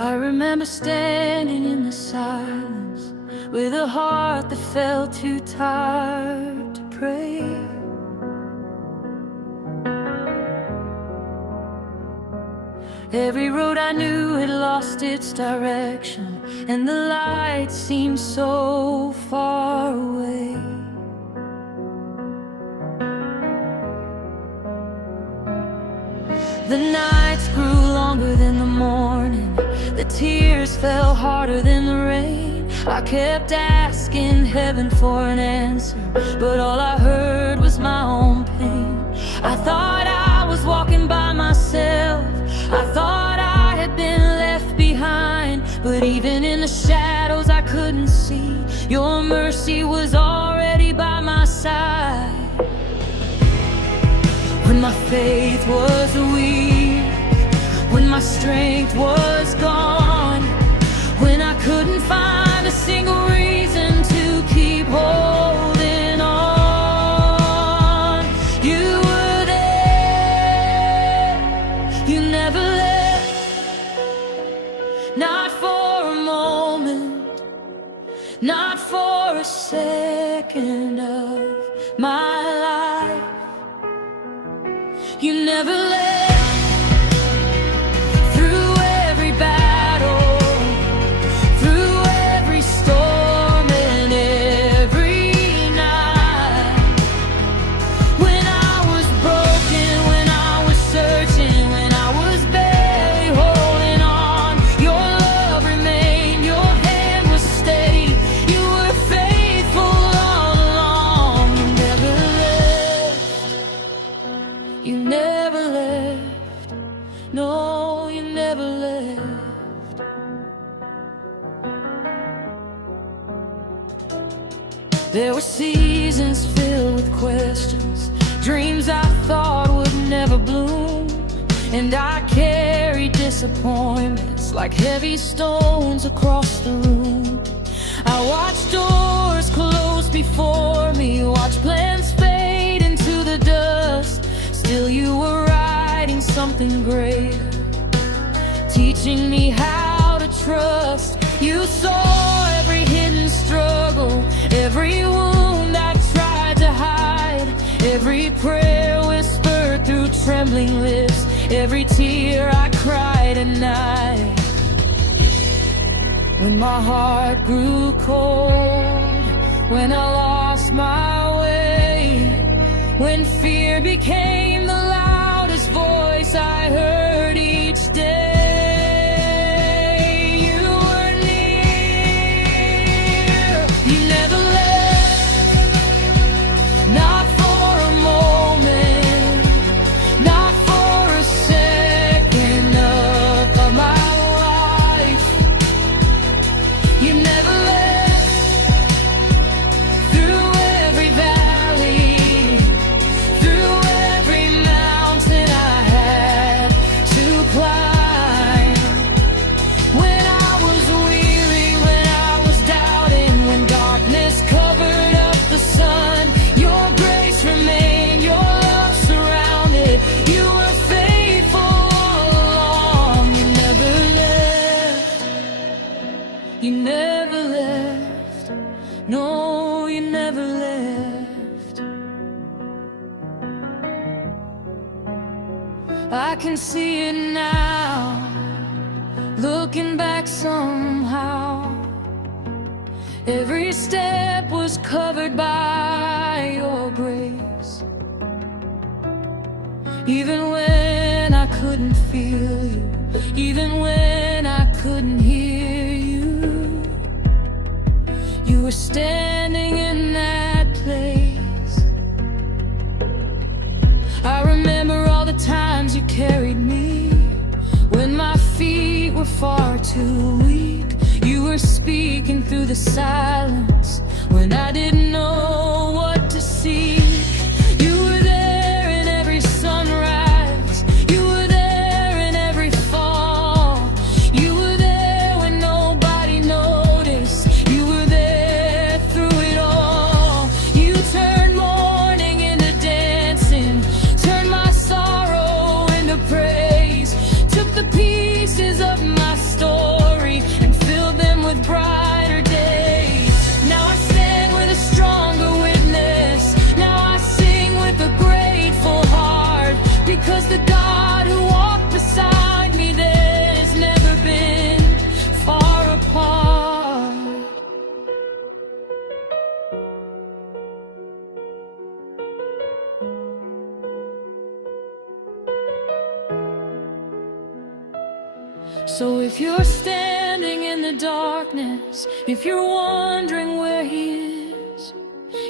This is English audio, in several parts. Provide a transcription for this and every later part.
I remember standing in the silence with a heart that felt too tired to pray. Every road I knew had lost its direction, and the light seemed so far away. The nights grew longer than the morning, the tears fell harder than the rain. I kept asking heaven for an answer, but all I heard was my own pain. I thought I was walking by myself, I thought I had been left behind. But even in the shadows I couldn't see, your mercy was already by my side. When my faith was weak, when my strength was gone, when I couldn't find a single reason to keep holding on, you were there, you never left, not for a moment, not for a second of my life. You never left. Through every battle, through every storm and every night, when I was broken, when I was searching, when I was barely holding on, your love remained, your hand was steady, you were faithful all along. You never left, you never left, no, you never left. There were seasons filled with questions, dreams I thought would never bloom, and I carried disappointments like heavy stones across the room. I watched doors close before me, watched plans fade into the dust. Still you were writing something greater, teaching me how to trust. You saw every hidden struggle, every wound I tried to hide, every prayer whispered through trembling lips, every tear I cried at night. When my heart grew cold, when I lost my way, when fear became the loudest voice I heard each day, you were near. You never left, not for a moment, not for a second of my life. You never left. Through every valley, through every mountain I had to climb, when I was weary, when I was doubting, when darkness covered up the sun, your grace remained, your love surrounded, you were faithful all along. You never left, you never left, no, you never left. I can see it now, looking back somehow. Every step was covered by your grace. Even when I couldn't feel you, even when I couldn't hear you, you were standing in that place. I remember all the times you carried me when my feet were far too weak. You were speaking through the silence when I didn't know what to see. You were there in every sunrise, you were there in every fall, you were there when nobody noticed, you were there through it all. You turned mourning into dancing, turned my sorrow into praise, took the pieces of my story So if you're standing in the darkness, if you're wondering where he is,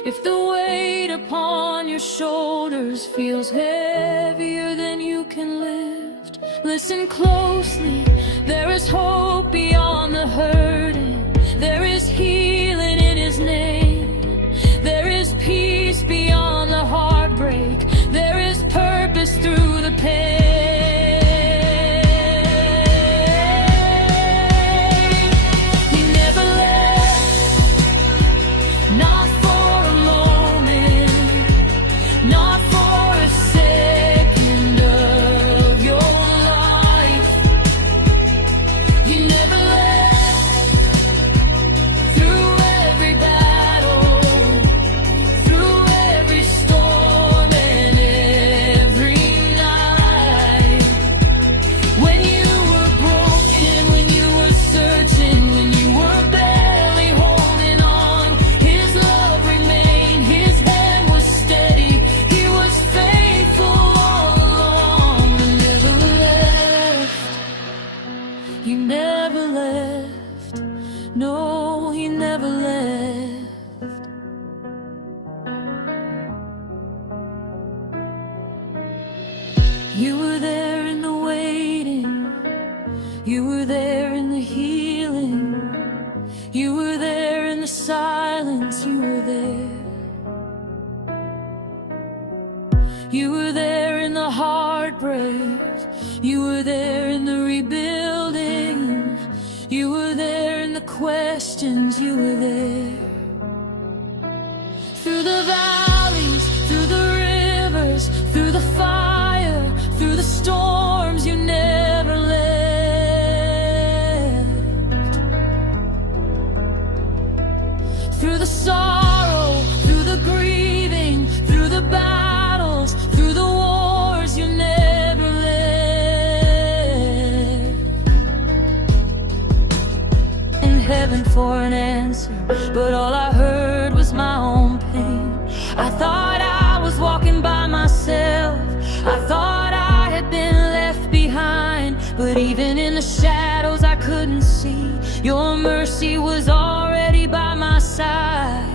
if the weight upon your shoulders feels heavier than you can lift, listen closely. There is hope beyond the hurting. There is healing in his name. There is peace beyond the heartbreak. There is purpose through the pain. You never left, no, you never left. You were there in the waiting, you were there in the healing, you were there in the silence, you were there. You were there in the heartbreak, you were there in the rebuilding, you were there in the questions, you were there. Through the valleys, through the rivers, through the fire, through the storms, you never left. Through the sorrow, through the grieving, through the battles, through the wars, you never left. In heaven for an answer, but all I heard was my own pain. I thought I was walking by myself, I thought I had been left behind, but even in the shadows I couldn't see. Your mercy was already by my side.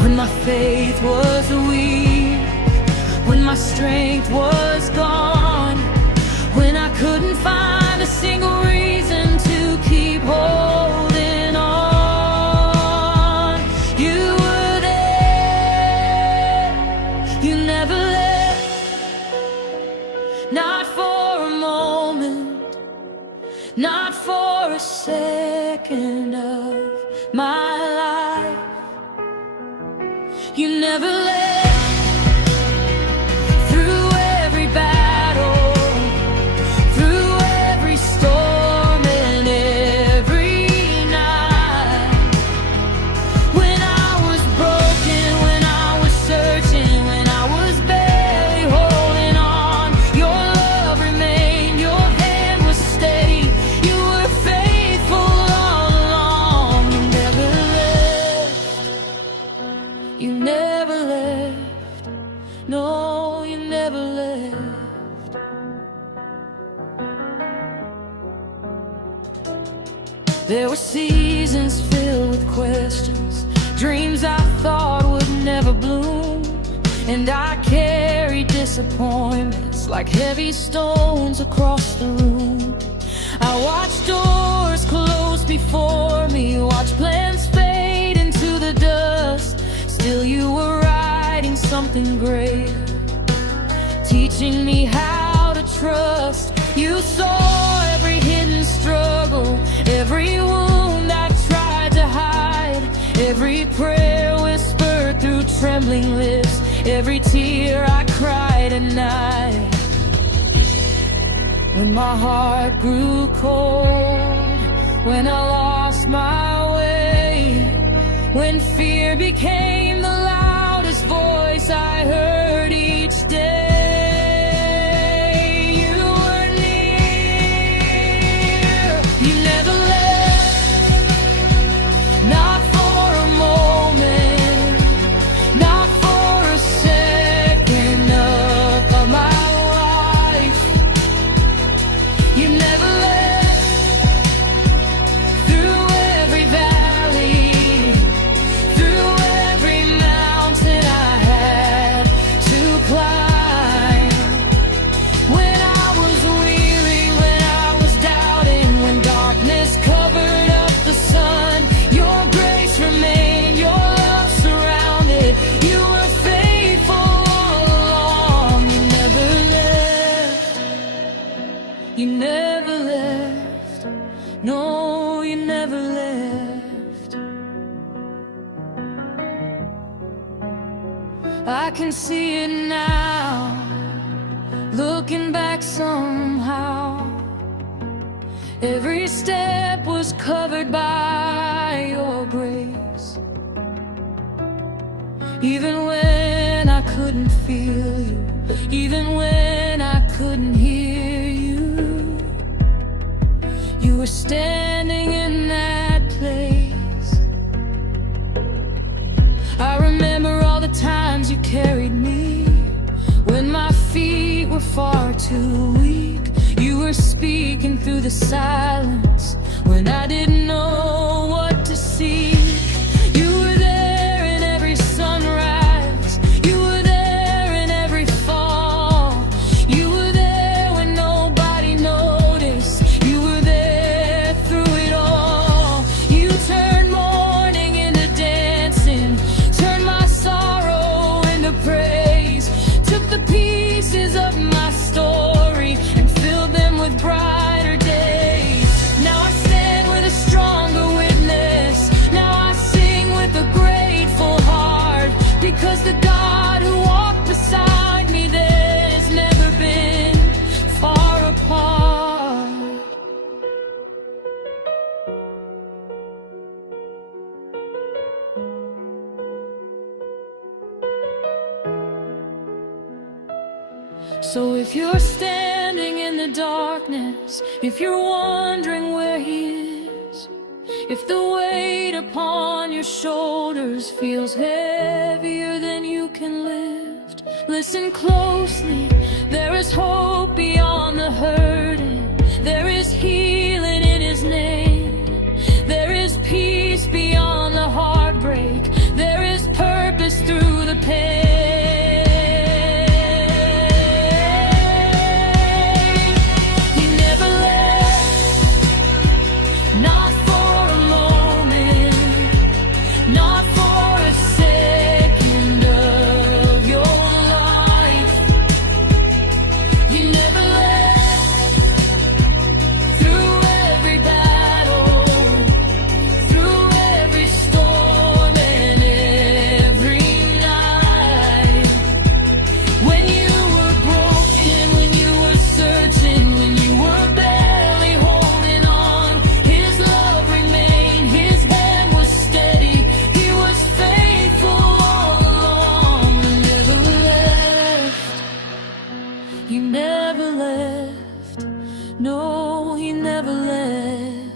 When my faith was weak, when my strength was gone, when I couldn't find a single reason to keep holding on, you were there, you never left, not for a moment, not for a second of my life. You never left. Through every battle, through every storm and every night, when I was broken, when I was searching, when I was barely holding on, your love remained, your hand was steady, you were faithful all along. You never left, you never left, no, you never left. There were seasons filled with questions, dreams I thought would never bloom, and I carried disappointments like heavy stones across the room. I watched doors close before me, watched plans fade into the dust. Still you were writing something greater, teaching me how to trust. You saw every hidden struggle, every wound I tried to hide, every prayer whispered through trembling lips, every tear I cried at night. When my heart grew cold, when I lost my way, when fear became the loudest voice I heard each day, you were near. You never left, not for a moment, not for a second of my life. You No, you never left. I can see it now, looking back somehow. Every step was covered by your grace. Even when I couldn't feel you, even when I couldn't hear you, you were standing in that place. I remember all the times you carried me when my feet were far too weak. You were speaking through the silence when I didn't know what to see. You were there in every sunrise. You were there in every fall. You were there when nobody noticed. You were there through it all. You turned mourning into dancing, turned my sorrow into praise, took the pieces of my story and filled them with brighter days. Now I stand with a stronger witness. Now I sing with a grateful heart, because the God who walked beside me, there's never been far apart. So if you're standing in the darkness, if you're wondering where He is, if the weight upon your shoulders feels heavier than you can lift, listen closely. There is hope beyond the hurting. There is healing in His name. There is peace beyond the heartbreak. There is purpose through the pain. He never left. No, He never left.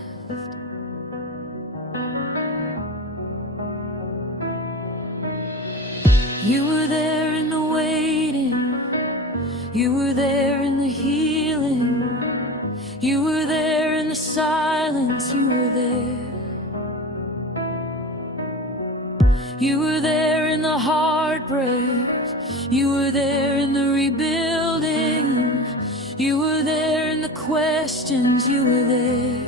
You were there in the waiting. You were there in the healing. You were there in the silence. You were there. You were there in the heartbreak. You were there in the rebuilding. You were there in the questions. You were there.